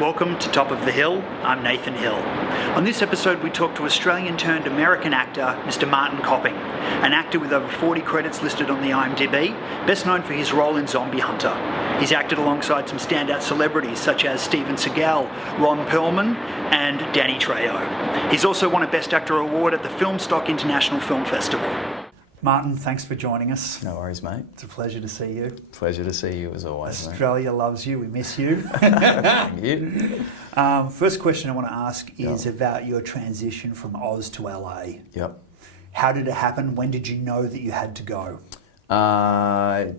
Welcome to Top of the Hill. I'm Nathan Hill. On this episode we talk to Australian-turned-American actor Mr. Martin Copping, an actor with over 40 credits listed on the IMDb, best known for his role in Zombie Hunter. He's acted alongside some standout celebrities such as Steven Seagal, Ron Perlman and Danny Trejo. He's also won a Best Actor award at the Filmstock International Film Festival. Martin, thanks for joining us. No worries, mate. It's a pleasure to see you. Pleasure to see you as always, Australia loves you. We miss you. Thank you. First question I want to ask is about your transition from Oz to LA. Yep. How did it happen? When did you know that you had to go?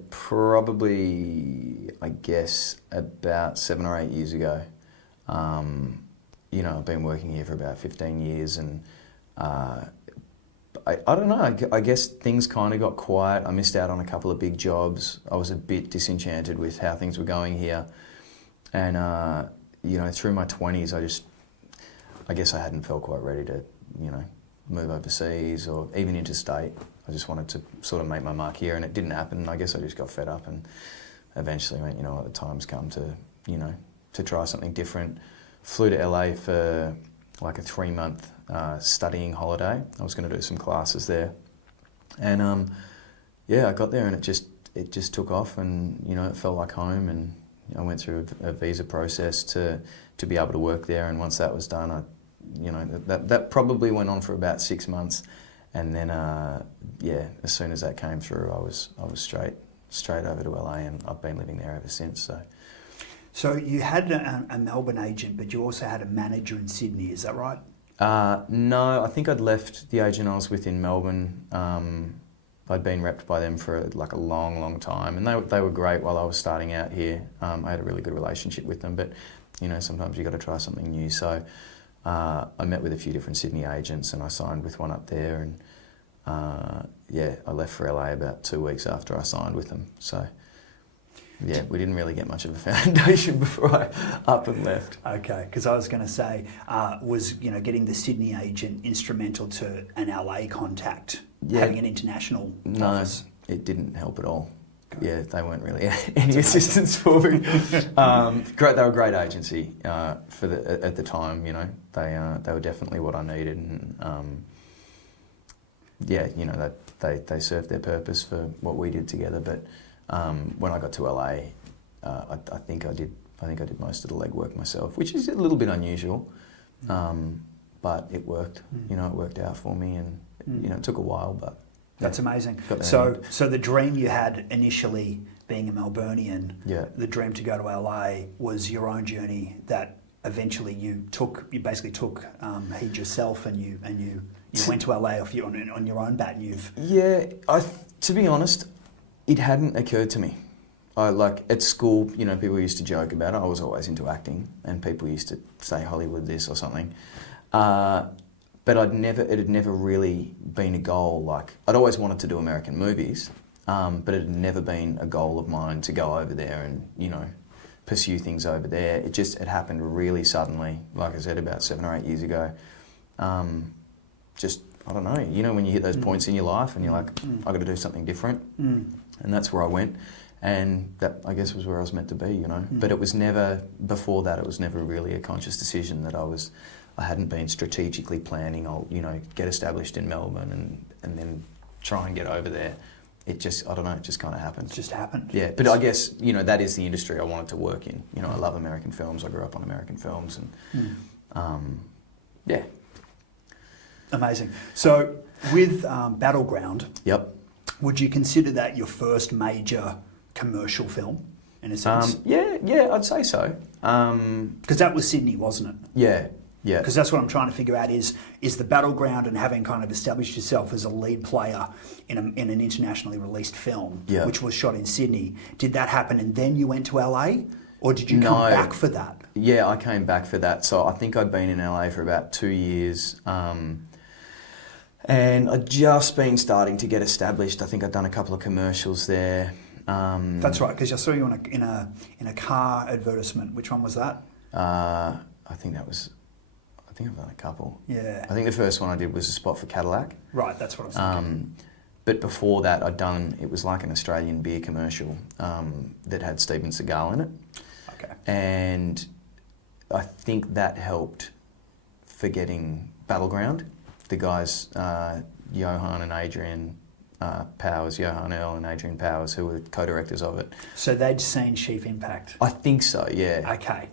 Probably, I guess, about 7 or 8 years ago. I've been working here for about 15 years and I don't know, I guess things kind of got quiet. I missed out on a couple of big jobs. I was a bit disenchanted with how things were going here. And, through my 20s, I guess I hadn't felt quite ready to, move overseas or even interstate. I just wanted to sort of make my mark here and it didn't happen. I guess I just got fed up and eventually went, the time's come to, to try something different. Flew to LA for like a 3-month studying holiday. I was going to do some classes there, and I got there and it just took off, and it felt like home. And I went through a visa process to be able to work there. And once that was done, that probably went on for about 6 months, and then as soon as that came through, I was straight over to LA, and I've been living there ever since. So you had a Melbourne agent, but you also had a manager in Sydney, is that right? No, I think I'd left the agent I was with in Melbourne. I'd been repped by them for a long, long time, and they were great while I was starting out here. I had a really good relationship with them, but sometimes you got to try something new. So I met with a few different Sydney agents, and I signed with one up there, and I left for LA about 2 weeks after I signed with them. So. Yeah, we didn't really get much of a foundation before I up and left. Okay, because I was going to say, was getting the Sydney agent instrumental to an LA contact, having an international office? No, it didn't help at all. Okay. Yeah, they weren't really any assistance for me. Great, they were a great agency at the time. They were definitely what I needed, and they served their purpose for what we did together, but. When I got to LA, I think I did most of the legwork myself, which is a little bit unusual, but it worked. It worked out for me, and it took a while, but that's amazing. So the dream you had initially, being a Melburnian, the dream to go to LA was your own journey that eventually you basically took heed yourself, and you went to LA on your own bat. To be honest. It hadn't occurred to me. At school, people used to joke about it. I was always into acting, and people used to say Hollywood this or something. But it had never really been a goal. I'd always wanted to do American movies, but it had never been a goal of mine to go over there and, pursue things over there. It happened really suddenly, like I said, about 7 or 8 years ago. I don't know, when you hit those points in your life and you're like, I've got to do something different. And that's where I went. And that, I guess, was where I was meant to be, But it was never, before that, it was never really a conscious decision that I hadn't been strategically planning, I'll, get established in Melbourne and then try and get over there. It just, I don't know, it just kind of happened. It just happened. Yeah, but I guess, that is the industry I wanted to work in. I love American films. I grew up on American films and, Amazing. So, with Battleground, would you consider that your first major commercial film, in a sense? I'd say so. Because that was Sydney, wasn't it? Yeah. Because that's what I'm trying to figure out is the Battleground, and having kind of established yourself as a lead player in an internationally released film, which was shot in Sydney. Did that happen and then you went to LA? Or did you come back for that? Yeah, I came back for that. So I think I'd been in LA for about 2 years. And I'd just been starting to get established. I think I'd done a couple of commercials there. That's right, because I saw you in a car advertisement. Which one was that? I think I've done a couple. Yeah. I think the first one I did was a spot for Cadillac. Right, that's what I was thinking. But before that, it was like an Australian beer commercial that had Steven Seagal in it. Okay. And I think that helped for getting Battleground. The guys, Johan and Adrian Powers, Johan Earl and Adrian Powers, who were co-directors of it. So they'd seen Sheep Impact? I think so, yeah. Okay.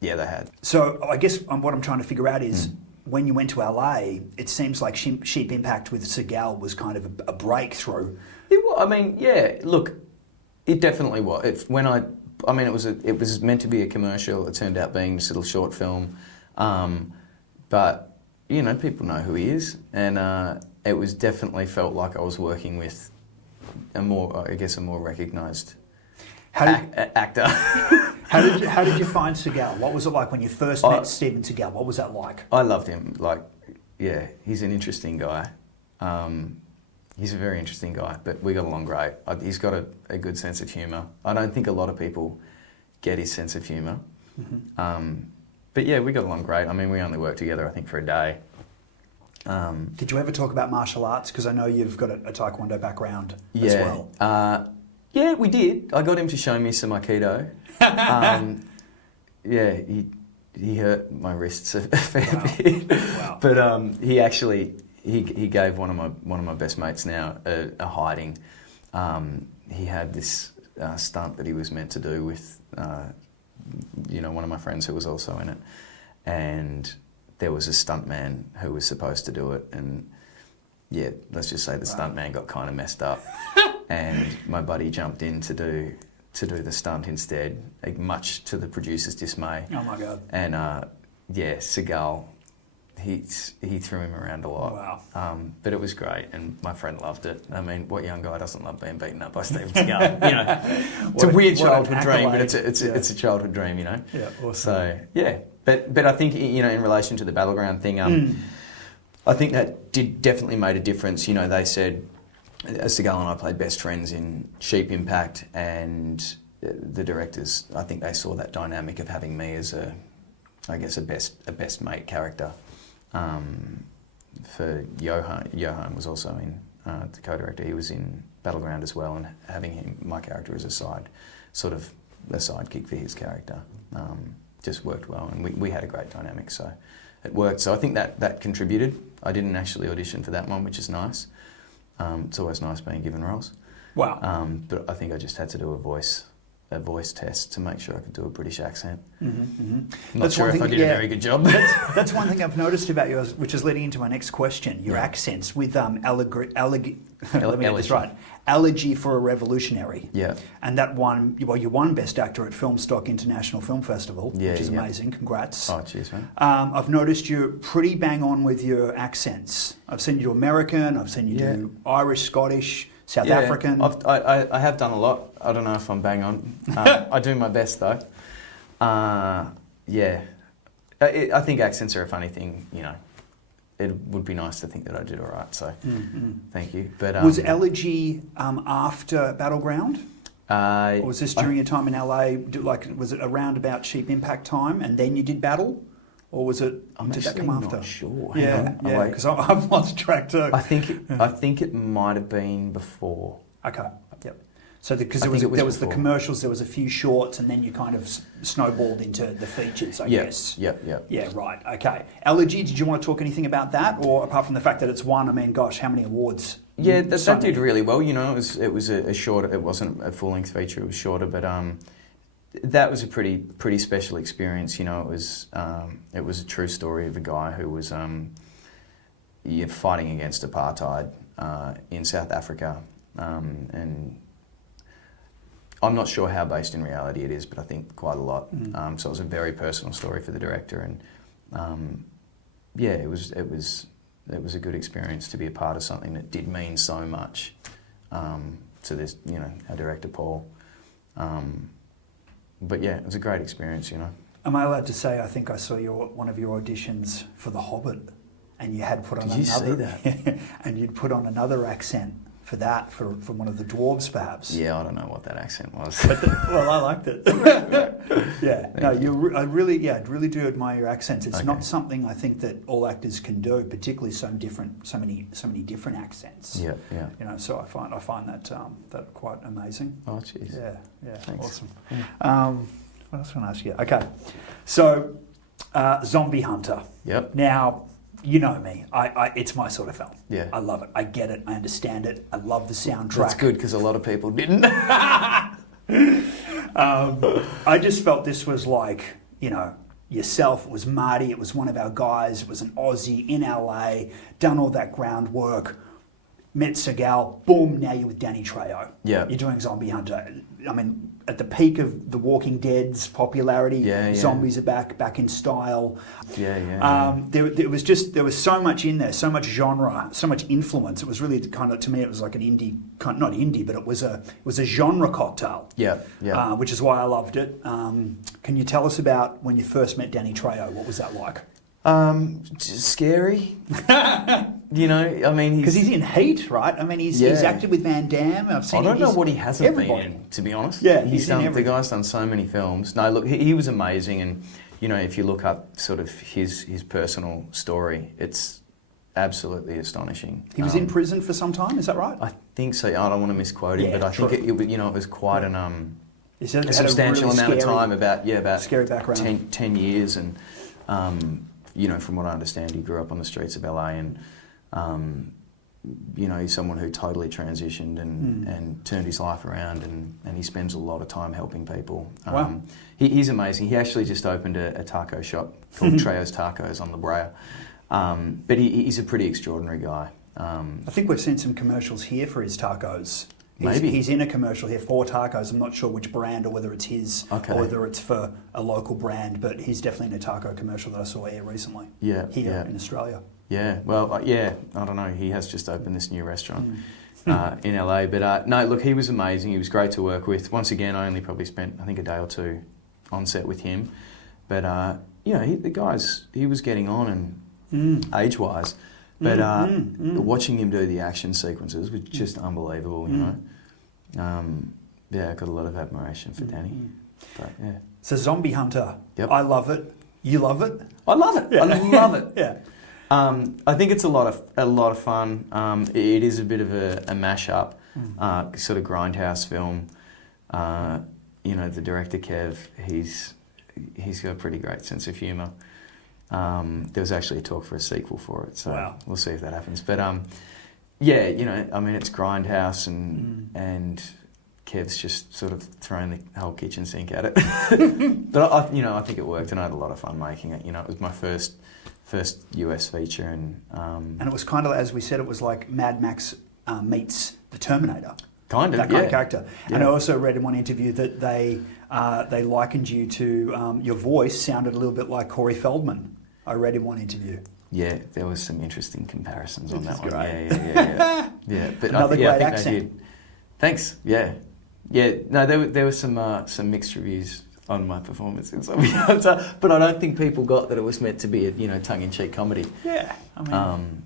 Yeah, they had. So I guess what I'm trying to figure out is, when you went to LA, it seems like Sheep Impact with Sarell was kind of a breakthrough. I mean, yeah, look, it definitely was. It was meant to be a commercial. It turned out being this little short film. But, you know, people know who he is. And it was definitely felt like I was working with a more recognised actor. How did you find Sarell? What was it like when you first met Steven Sarell? What was that like? I loved him. Yeah, he's an interesting guy. He's a very interesting guy, but we got along great. He's got a good sense of humour. I don't think a lot of people get his sense of humour. Mm-hmm. But yeah, we got along great. I mean, we only worked together, I think, for a day. Did you ever talk about martial arts? Because I know you've got a Taekwondo background as well. Yeah, we did. I got him to show me some Aikido. Yeah, he hurt my wrists a fair bit. Wow. But he actually he gave one of my best mates now a hiding. He had this stunt that he was meant to do with one of my friends who was also in it, and there was a stuntman who was supposed to do it, and yeah, let's just say the stuntman got kind of messed up, and my buddy jumped in to do the stunt instead, much to the producer's dismay. Oh my God. And Sarell, he threw him around a lot. Wow. But it was great, and my friend loved it. I mean, what young guy doesn't love being beaten up by Steven Sarell? You know, it's a weird childhood dream, but it's a childhood dream, you know. Yeah, awesome. So yeah, but I think, you know, in relation to the Battleground thing, I think that definitely made a difference. You know, they said Sarell and I played best friends in Sheep Impact, and the directors, I think they saw that dynamic of having me as a best mate character. For Johan was also in the co-director. He was in Battleground as well, and having my character as a sidekick for his character, just worked well, and we had a great dynamic, so it worked. So I think that contributed. I didn't actually audition for that one, which is nice. It's always nice being given roles. Wow. But I think I just had to do a voice test to make sure I could do a British accent. Mm-hmm, mm-hmm. Not sure if I did a very good job. That's one thing I've noticed about yours, which is leading into my next question. Your accents with Elegy for a Revolutionary. Yeah. And that won. Well, you won Best Actor at Filmstock International Film Festival, which is amazing. Congrats. Oh, cheers, man. I've noticed you're pretty bang on with your accents. I've seen you do American. I've seen you do Irish, Scottish, South African. I have done a lot. I don't know if I'm bang on. I do my best though. I think accents are a funny thing. You know, it would be nice to think that I did all right. So thank you. But was Elegy after Battleground? Or was this during your time in LA? Was it around about Sheep Impact time, and then you did Battle? Or was it? Did that come after? I'm not sure. Yeah, because I've lost track too. I think it might have been before. Okay. Yep. So because there was the commercials, there was a few shorts, and then you kind of snowballed into the features, I guess. Yep. Yeah, right. Okay. Elegy, did you want to talk anything about that, or apart from the fact that it's won? I mean, gosh, how many awards? Yeah, that did really well. You know, it was a shorter. It wasn't a full length feature. It was shorter, but that was a pretty special experience. You know, it was a true story of a guy who was fighting against apartheid in South Africa, and I'm not sure how based in reality it is, but I think quite a lot. So it was a very personal story for the director, and it was a good experience to be a part of something that did mean so much to this, you know, our director Paul. But yeah, it was a great experience, you know. Am I allowed to say I think I saw one of your auditions for The Hobbit, and you had put on another... Did you see that? And you'd put on another accent for that, from one of the dwarves, perhaps. Yeah, I don't know what that accent was. Well, I liked it. Yeah, no, I really do admire your accents. It's not something I think that all actors can do, particularly so many different accents. Yeah. You know, so I find that quite amazing. Oh, jeez. Yeah, thanks. awesome. What else can I ask you? Okay, so Zombie Hunter. Yep. Now, you know me. It's my sort of film. Yeah. I love it. I get it. I understand it. I love the soundtrack. That's good because a lot of people didn't. I just felt this was like, yourself. It was Marty. It was one of our guys. It was an Aussie in LA. Done all that groundwork. Met Segal. Boom. Now you're with Danny Trejo. Yeah. You're doing Zombie Hunter. I mean, at the peak of The Walking Dead's popularity, zombies are back in style. There was so much in there, so much genre, so much influence. It was really kind of, to me, it was like an indie, not indie, but it was a genre cocktail. Which is why I loved it. Can you tell us about when you first met Danny Trejo? What was that like? Scary. I mean, because he's in Heat, right? I mean, he's acted with Van Damme. I've seen. I don't know what he hasn't been in, to be honest. Yeah, the guy's done so many films. No, look, he was amazing, and if you look up sort of his personal story, it's absolutely astonishing. He was in prison for some time. Is that right? I think so. I don't want to misquote him, but I think it was quite a substantial really amount of time. About scary background. 10 years, and from what I understand, he grew up on the streets of LA, and he's someone who totally transitioned and turned his life around, and he spends a lot of time helping people. Wow. He's amazing. He actually just opened a taco shop called Trejo's Tacos on La Brea. But he's a pretty extraordinary guy. I think we've seen some commercials here for his tacos. Maybe. He's in a commercial here for tacos. I'm not sure which brand or whether it's his or whether it's for a local brand, but he's definitely in a taco commercial that I saw here recently. Here in Australia. Yeah, well, I don't know. He has just opened this new restaurant in LA. But no, look, he was amazing. He was great to work with. Once again, I only probably spent, I think, a day or two on set with him. But, he was getting on and age-wise. But watching him do the action sequences was just unbelievable, I got a lot of admiration for Danny. But, yeah. So Zombie Hunter, yep. I love it. You love it? I love it. Yeah. I love it. Yeah. I think it's a lot of fun. It is a bit of a mashup, sort of Grindhouse film. The director Kev, he's got a pretty great sense of humour. There was actually a talk for a sequel for it, so we'll see if that happens. But it's Grindhouse, and Kev's just sort of thrown the whole kitchen sink at it. But I think it worked, and I had a lot of fun making it. It was my first US feature, and it was kind of, as we said, it was like Mad Max meets the Terminator. Kind of, that kind of character. Yeah. And I also read in one interview that they likened you to your voice sounded a little bit like Corey Feldman. I read in one interview. Yeah, there was some interesting comparisons on that one. Great. Yeah. But another great I think accent. they did. Thanks. Yeah. No, there were some mixed reviews on my performance in Zombie Hunter, but I don't think people got that it was meant to be a tongue-in-cheek comedy. Yeah, I mean,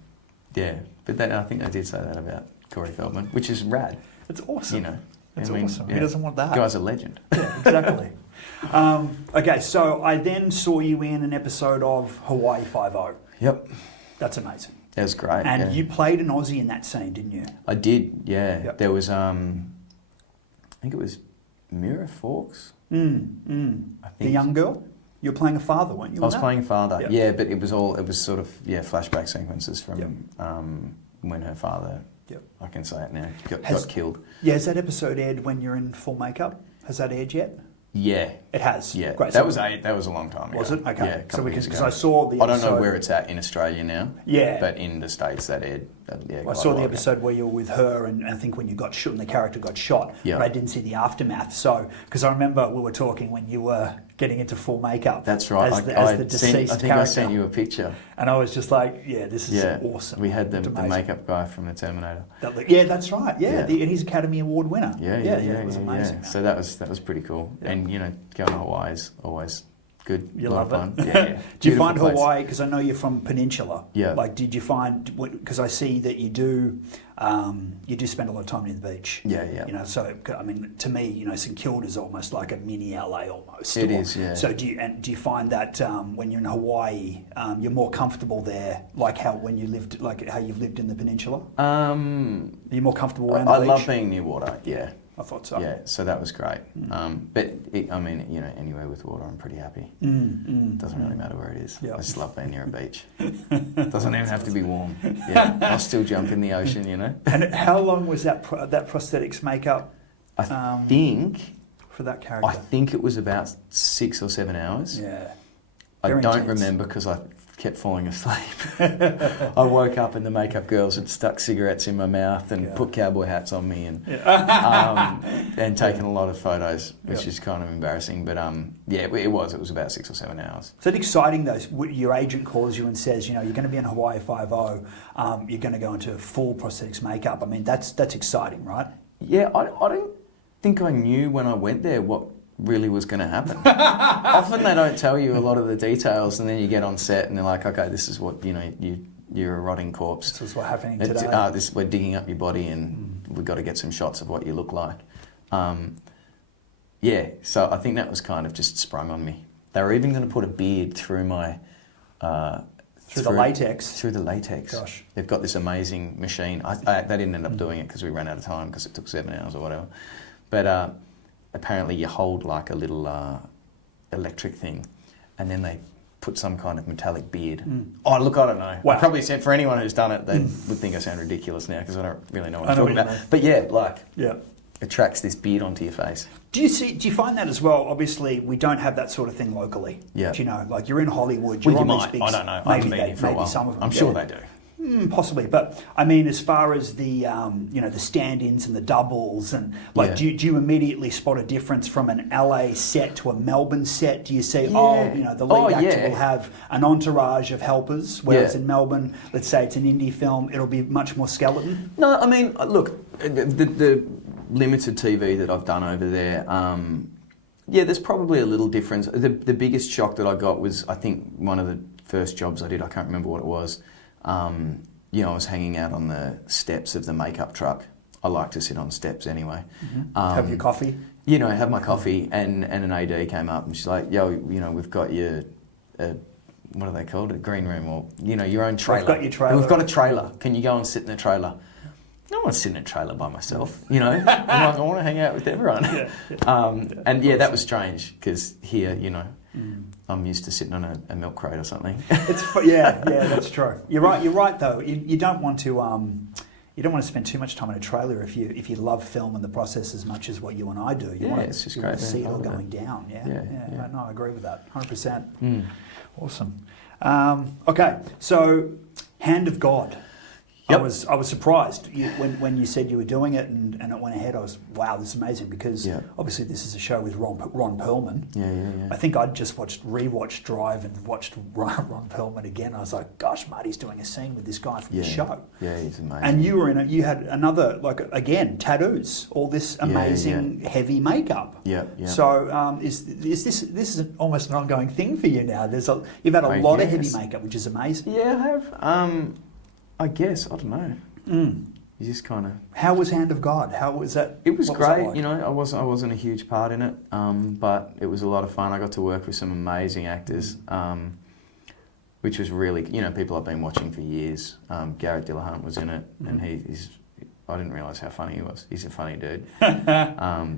but I think they did say that about Corey Feldman, which is rad. It's awesome. It's awesome. Yeah. Who doesn't want that? Guy's a legend. Yeah, exactly. Okay, so I then saw you in an episode of Hawaii Five-0. Yep. That's amazing. That was great. And you played an Aussie in that scene, didn't you? I did, yeah. Yep. There was, I think it was Mira Fawkes. I think. The young girl? You were playing a father, weren't you? I was playing a father, Yep. yeah, but it was sort of, flashback sequences from when her father, I can say it now, got killed. Yeah, has that episode aired when you're in full makeup? Has that aired yet? Yeah. It has? Yeah. Great. That was a long time ago. Was it? Okay. Yeah, so because I saw the episode. I don't know where it's at in Australia now. Yeah. But in the States that aired. I saw the episode where you were with her, and I think when you got shot and the character got shot, but I didn't see the aftermath. So, because I remember we were talking when you were getting into full makeup. That's right. As the deceased character. I think I sent you a picture. And I was just like, this is awesome. We had the makeup guy from the Terminator. That's right. Yeah. And he's Academy Award winner. Yeah. It was amazing. So that was pretty cool. Yeah. And going to Hawaii is always good. You love it? Yeah. Do you find Hawaii, because I know you're from Peninsula, yeah. Did you find, because I see that you do spend a lot of time near the beach. Yeah. So, I mean, to me, St Kilda's almost like a mini LA almost. It is, yeah. So do you find that when you're in Hawaii, you're more comfortable there, like how you've lived in the Peninsula? Are you more comfortable around the beach? I love being near water, yeah. I thought so. Yeah, so that was great. But anywhere with water, I'm pretty happy. Doesn't really matter where it is. Yep. I just love being near a beach. Doesn't even have to be warm. Yeah, I'll still jump in the ocean, And how long was that prosthetics makeup? I think for that character. I think it was about 6 or 7 hours. Yeah. I Very don't intense. remember because I kept falling asleep. I woke up and the makeup girls had stuck cigarettes in my mouth and put cowboy hats on me and taken a lot of photos, which is kind of embarrassing. But it was about 6 or 7 hours. Is it exciting though? Your agent calls you and says, you're going to be in Hawaii 5-0. You're going to go into full prosthetics makeup. I mean, that's exciting, right? Yeah, I don't think I knew when I went there what really was going to happen. Often they don't tell you a lot of the details, and then you get on set and they're like, okay, this is what you're a rotting corpse. This is what's happening today. We're digging up your body and we've got to get some shots of what you look like. So I think that was kind of just sprung on me. They were even going to put a beard through my through the latex. Through the latex. Gosh. They've got this amazing machine. They didn't end up doing it because we ran out of time because it took 7 hours or whatever. But apparently you hold like a little electric thing and then they put some kind of metallic beard. Oh, look, I don't know. Wow. I probably said for anyone who's done it, they would think I sound ridiculous now because I don't really know what I'm I know talking what you about. mean. But it tracks this beard onto your face. Do you find that as well? Obviously, we don't have that sort of thing locally. Yeah. Do you know, like you're in Hollywood, Well, you're you on might. these big... I don't know. I haven't been here for a while. Some of them I'm sure they do. Possibly, but I mean, as far as the the stand-ins and the doubles, and like, do you immediately spot a difference from an LA set to a Melbourne set? Do you see, the lead actor will have an entourage of helpers, whereas in Melbourne, let's say it's an indie film, it'll be much more skeleton? No, I mean, look, the limited TV that I've done over there, there's probably a little difference. The biggest shock that I got was, I think, one of the first jobs I did, I can't remember what it was. I was hanging out on the steps of the makeup truck. I like to sit on steps anyway. Have your coffee? Have my coffee, and an AD came up and she's like, we've got your, what are they called? A green room, or, your own trailer. We've got your trailer. We've got a trailer. Can you go and sit in the trailer? I don't want to sit in a trailer by myself, I'm like, I want to hang out with everyone. That was strange because here, I'm used to sitting on a milk crate or something. That's true. You're right though. You don't want to spend too much time in a trailer if you love film and the process as much as what you and I do. You want to see it all going down. No, I agree with that 100%. Awesome. Okay, so Hand of God. Yep. I was surprised when you said you were doing it and it went ahead. I was, wow, this is amazing because obviously this is a show with Ron Perlman. Yeah. I think I'd just rewatched Drive and watched Ron Perlman again. I was like, gosh, Marty's doing a scene with this guy from the show. Yeah, he's amazing. And you were you had another, again, tattoos, all this amazing heavy makeup. Yeah. So is this almost an ongoing thing for you now? You've had a lot of heavy makeup, which is amazing. Yeah, I have. I guess, I don't know. You just kind of... How was Hand of God? How was that? It was great. Was like? I wasn't a huge part in it, but it was a lot of fun. I got to work with some amazing actors, which was really, people I've been watching for years. Garrett Dillahunt was in it, and he's... I didn't realise how funny he was. He's a funny dude.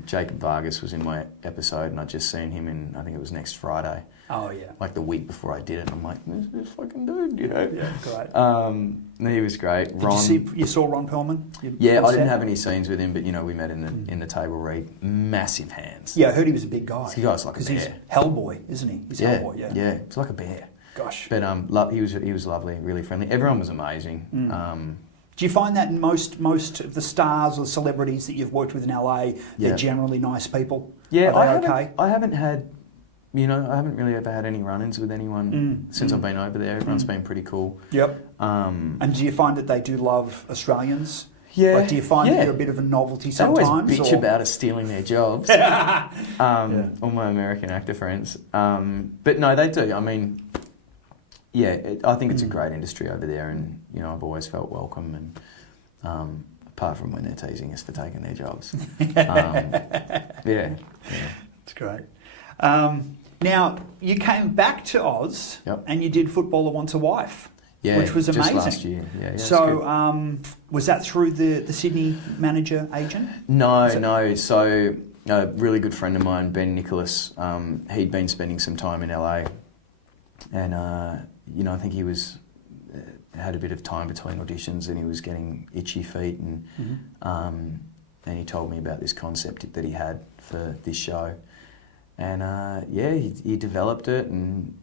Jacob Vargas was in my episode, and I'd just seen him in, I think it was next Friday. Oh, yeah. Like the week before I did it, and I'm like, this fucking dude, Yeah, great. He was great. You saw Ron Perlman? I didn't have any scenes with him, but we met in the table read. Massive hands. Yeah, I heard he was a big guy. He guy's like a bear. He's Hellboy, isn't he? He's Hellboy, Yeah, he's like a bear. Gosh. But he was lovely, really friendly. Everyone was amazing. Do you find that in most of the stars or celebrities that you've worked with in LA, they're generally nice people? Yeah, I haven't had, I haven't really ever had any run-ins with anyone since I've been over there. Everyone's been pretty cool. Yep. And do you find that they do love Australians? Yeah. Do you find that you're a bit of a novelty sometimes? They always bitch about us stealing their jobs. All my American actor friends. But no, they do. I mean... I think it's a great industry over there, and I've always felt welcome. And apart from when they're teasing us for taking their jobs, it's great. Now you came back to Oz, and you did Footballer Wants a Wife. Yeah, which was amazing. Just last year. Yeah, so was that through the Sydney manager agent? No. So a really good friend of mine, Ben Nicholas, he'd been spending some time in LA, and I think he was had a bit of time between auditions, and he was getting itchy feet, and he told me about this concept that he had for this show, and he developed it, and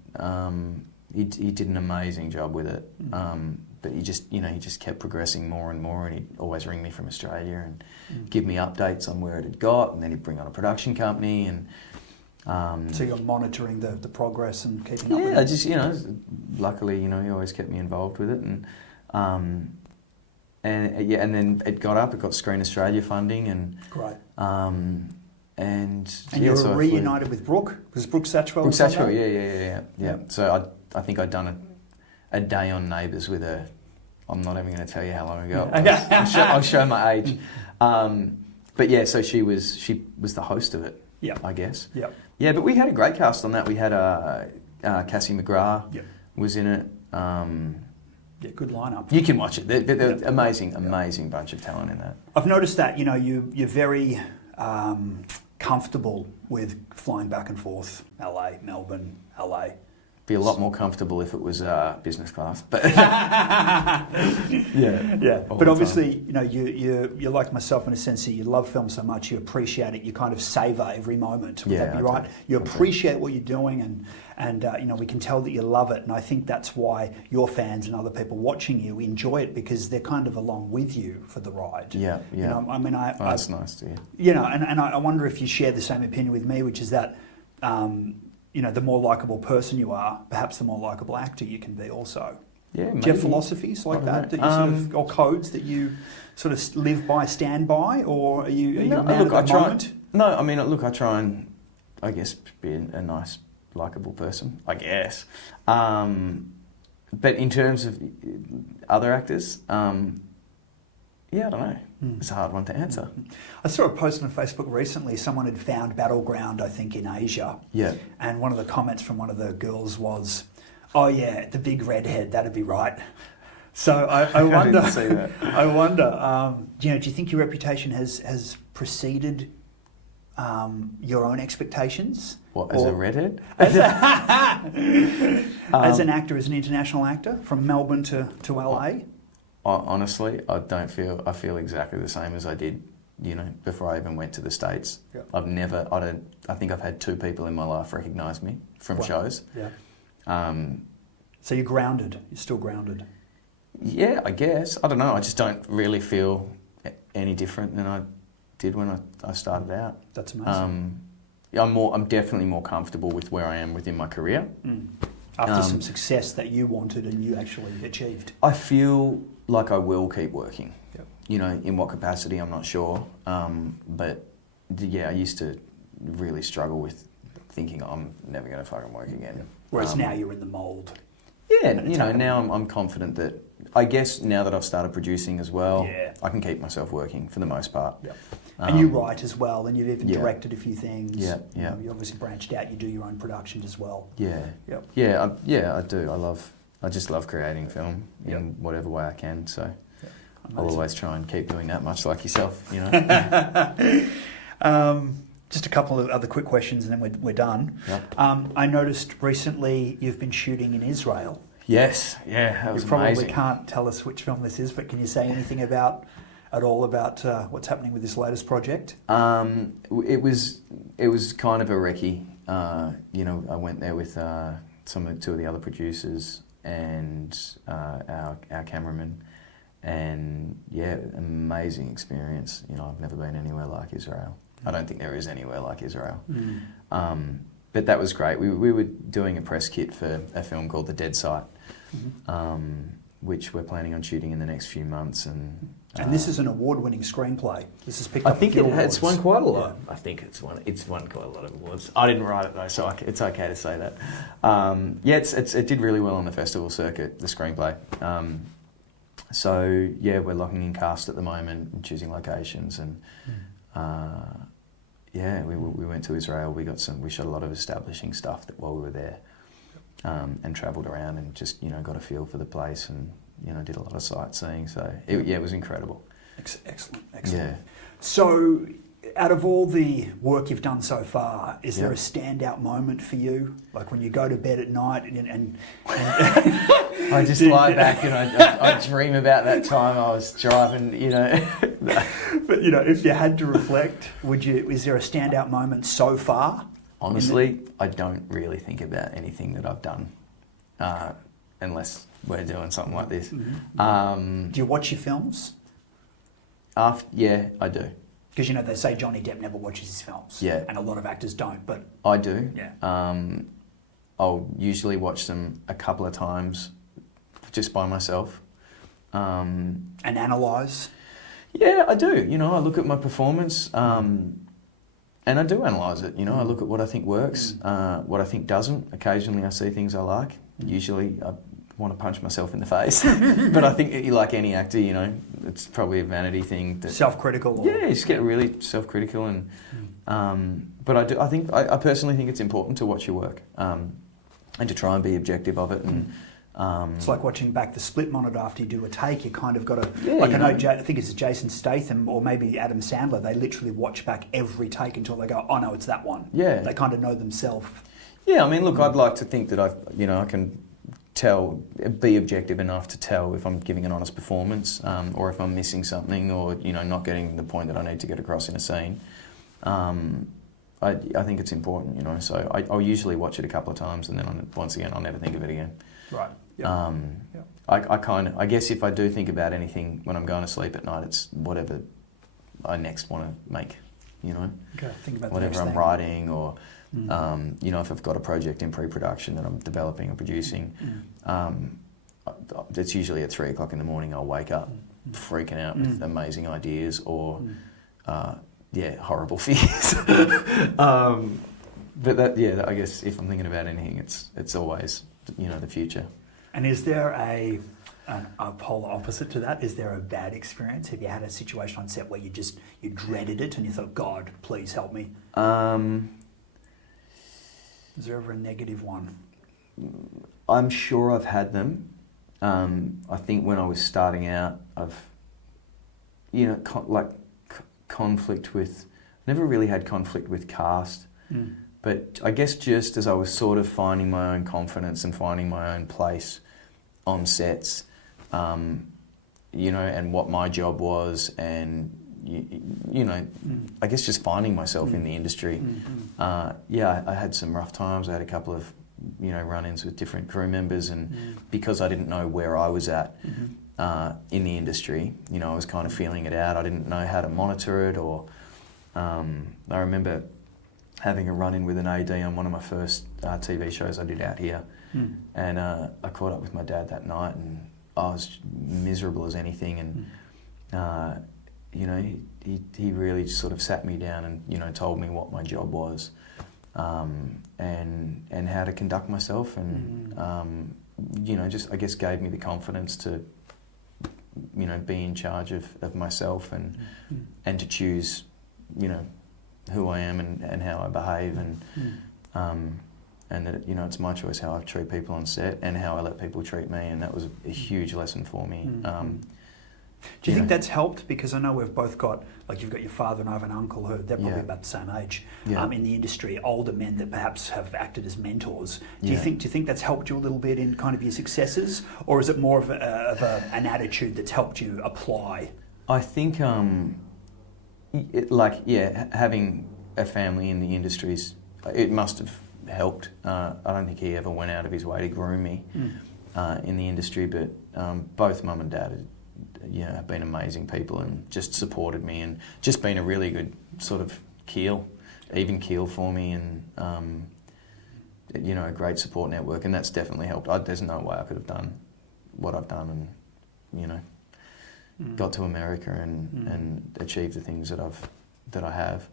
he did an amazing job with it. But he just kept progressing more and more, and he'd always ring me from Australia and give me updates on where it had got, and then he'd bring on a production company, and so you're monitoring the progress and keeping up with it? Yeah, I just, luckily, he always kept me involved with it, and then it got Screen Australia funding, and great. And you were reunited with Brooke, because Brooke Satchwell. Brooke Satchwell, yeah. So I think I'd done a day on Neighbours with her. I'm not even going to tell you how long ago. I'll show my age. But yeah, so she was the host of it. Yeah, I guess. Yeah. Yeah, but we had a great cast on that. We had Cassie McGrath was in it. Yeah, good lineup. You can watch it. They're amazing bunch of talent in that. I've noticed that you're very comfortable with flying back and forth, LA, Melbourne, LA. Be a lot more comfortable if it was business class, but But obviously, you're like myself in a sense that you love film so much, you appreciate it, you kind of savour every moment. Would that be right? You appreciate what you're doing, and we can tell that you love it, and I think that's why your fans and other people watching you enjoy it, because they're kind of along with you for the ride. Yeah. That's nice to hear. And I wonder if you share the same opinion with me, which is that. The more likeable person you are, perhaps the more likeable actor you can be also. Yeah, maybe. Do you have philosophies like that you sort of, or codes that you sort of live by, stand by, or are you a man of the moment? I try and, I guess, be a nice, likeable person, I guess. But in terms of other actors, I don't know. It's a hard one to answer. I saw a post on Facebook recently. Someone had found Battleground, I think, in Asia. Yeah. And one of the comments from one of the girls was, "Oh yeah, the big redhead, that'd be right." So I wonder. I didn't see that. I wonder. Do you think your reputation has preceded your own expectations? What, as a redhead? As an actor, as an international actor, from Melbourne to LA. Honestly, I feel exactly the same as I did, before I even went to the States. Yeah. I think I've had 2 people in my life recognise me from shows. Yeah. So you're grounded. You're still grounded. Yeah, I guess. I don't know. I just don't really feel any different than I did when I started out. That's amazing. I'm definitely more comfortable with where I am within my career. After some success that you wanted and you actually achieved. I feel like I will keep working. Yep. In what capacity, I'm not sure. But I used to really struggle with thinking I'm never going to fucking work again. Whereas now you're in the mould. Yeah, now I'm confident that, I guess now that I've started producing as well, I can keep myself working for the most part. Yep. And you write as well, and you've even directed a few things. Yeah. You obviously branched out. You do your own productions as well. Yeah. Yep. I do. I just love creating film in whatever way I can. So I'll always try and keep doing that, much like yourself. Just a couple of other quick questions, and then we're done. Yep. I noticed recently you've been shooting in Israel. Yes. Yeah. That was amazing. You probably can't tell us which film this is, but can you say anything about what's happening with this latest project? It was kind of a recce. I went there with 2 of the other producers and our cameraman, and amazing experience. I've never been anywhere like Israel. I don't think there is anywhere like Israel. But that was great. We were doing a press kit for a film called The Dead Site, which we're planning on shooting in the next few months, and this is an award-winning screenplay. This has picked up a few awards. It's won quite a lot. Yeah. I think it's won quite a lot of awards. I didn't write it though, so it's okay to say that. It did really well on the festival circuit, the screenplay. We're locking in cast at the moment and choosing locations, and we went to Israel. We shot a lot of establishing stuff while we were there. and travelled around and just, got a feel for the place and, did a lot of sightseeing. So, it was incredible. Excellent. Yeah. So, out of all the work you've done so far, is there a standout moment for you? Like when you go to bed at night and I just lie back and I dream about that time I was driving, But, if you had to reflect, is there a standout moment so far? Honestly, I don't really think about anything that I've done, unless we're doing something like this. Mm-hmm. Do you watch your films? Yeah, I do. Because, they say Johnny Depp never watches his films. Yeah. And a lot of actors don't, but... I do. Yeah. I'll usually watch them a couple of times just by myself. And analyse? Yeah, I do. I look at my performance and I do analyse it. I look at what I think works, what I think doesn't. Occasionally I see things I like. Usually I want to punch myself in the face. But I think, like any actor, it's probably a vanity thing. Self-critical? Yeah, you just get really self-critical. But I personally think it's important to watch your work and to try and be objective of it. And it's like watching back the split monitor after you do a take. You kind of got to... I think it's Jason Statham or maybe Adam Sandler. They literally watch back every take until they go, oh no, it's that one. Yeah. They kind of know themselves. Yeah, I mean, look, I'd like to think that I can be objective enough to tell if I'm giving an honest performance, or if I'm missing something, or not getting the point that I need to get across in a scene. I think it's important, So I'll usually watch it a couple of times, and then once again I'll never think of it again. Right. Yep. I guess if I do think about anything when I'm going to sleep at night, it's whatever I next want to make. Okay. Think about whatever the next I'm thing. writing or. If I've got a project in pre-production that I'm developing or producing, it's usually at 3 o'clock in the morning. I'll wake up freaking out with amazing ideas or, horrible fears. But I guess if I'm thinking about anything, it's always, the future. And is there a polar opposite to that? Is there a bad experience? Have you had a situation on set where you dreaded it and you thought, God, please help me? Is there ever a negative one? I'm sure I've had them. I think when I was starting out, conflict with... Never really had conflict with cast. But I guess just as I was sort of finding my own confidence and finding my own place on sets, and what my job was and... I guess just finding myself in the industry. I had some rough times. I had a couple of, run-ins with different crew members, and because I didn't know where I was at in the industry, I was kind of feeling it out. I didn't know how to monitor it, or I remember having a run-in with an AD on one of my first TV shows I did out here, and I caught up with my dad that night, and I was miserable as anything, and he really just sort of sat me down and, told me what my job was, and how to conduct myself, and, just, I guess, gave me the confidence to, be in charge of myself and to choose, who I am and how I behave, and that, it's my choice how I treat people on set and how I let people treat me, and that was a huge lesson for me. Do you think that's helped? Because I know we've both got, like you've got your father and I have an uncle who, they're probably about the same age, in the industry, older men that perhaps have acted as mentors. Do you think that's helped you a little bit in kind of your successes? Or is it more of an attitude that's helped you apply? I think, having a family in the industries, it must have helped. I don't think he ever went out of his way to groom me in the industry, but both mum and dad have been amazing people and just supported me and just been a really good sort of even keel for me, and a great support network, and that's definitely helped. There's no way I could have done what I've done and got to America and achieved the things that I have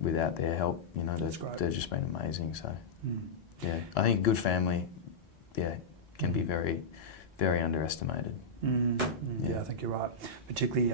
without their help. They've just been amazing. So I think a good family can be very, very underestimated. Yeah, I think you're right. Particularly,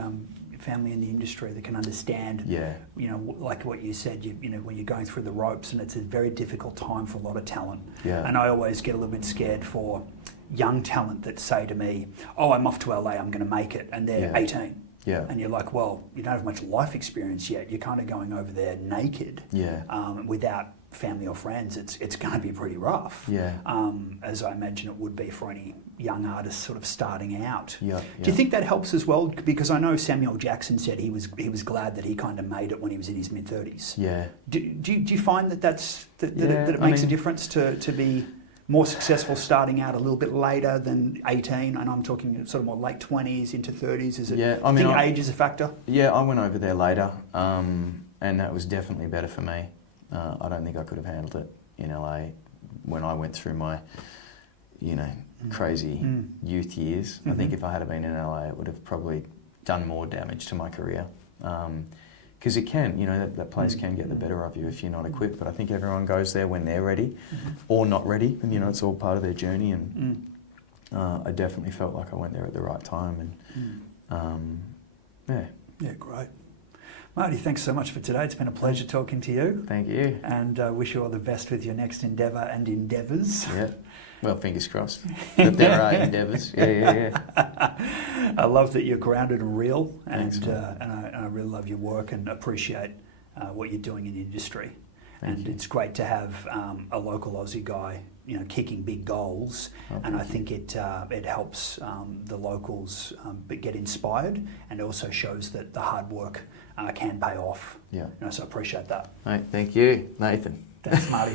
family in the industry that can understand. Yeah. You know, like what you said. You know, when you're going through the ropes, and it's a very difficult time for a lot of talent. Yeah. And I always get a little bit scared for young talent that say to me, "Oh, I'm off to LA. I'm going to make it," and they're 18. Yeah. And you're like, well, you don't have much life experience yet. You're kind of going over there naked. Yeah. Without family or friends. It's going to be pretty rough. Yeah. As I imagine it would be for any young artist sort of starting out. Yeah. Do you think that helps as well? Because I know Samuel Jackson said he was glad that he kind of made it when he was in his mid-30s. Yeah. Do you find that it makes a difference to be more successful starting out a little bit later than 18, and I'm talking sort of more late 20s into 30s? Is it? Yeah, I think age is a factor. Yeah, I went over there later, and that was definitely better for me. I don't think I could have handled it in LA when I went through my, crazy youth years. I think if I had been in LA, it would have probably done more damage to my career. Because it can, that place can get the better of you if you're not equipped. But I think everyone goes there when they're ready or not ready, and it's all part of their journey. And I definitely felt like I went there at the right time. And Yeah, great. Marty, thanks so much for today. It's been a pleasure talking to you. Thank you. And wish you all the best with your next endeavour and endeavours. Yeah. Well, fingers crossed. But there are endeavours. Yeah. I love that you're grounded and real. Thanks, and I really love your work and appreciate what you're doing in the industry. Thank you. It's great to have a local Aussie guy, kicking big goals. And I think it helps the locals get inspired, and also shows that the hard work can pay off. Yeah. So I appreciate that. Mate, thank you, Nathan. Thanks, Marty.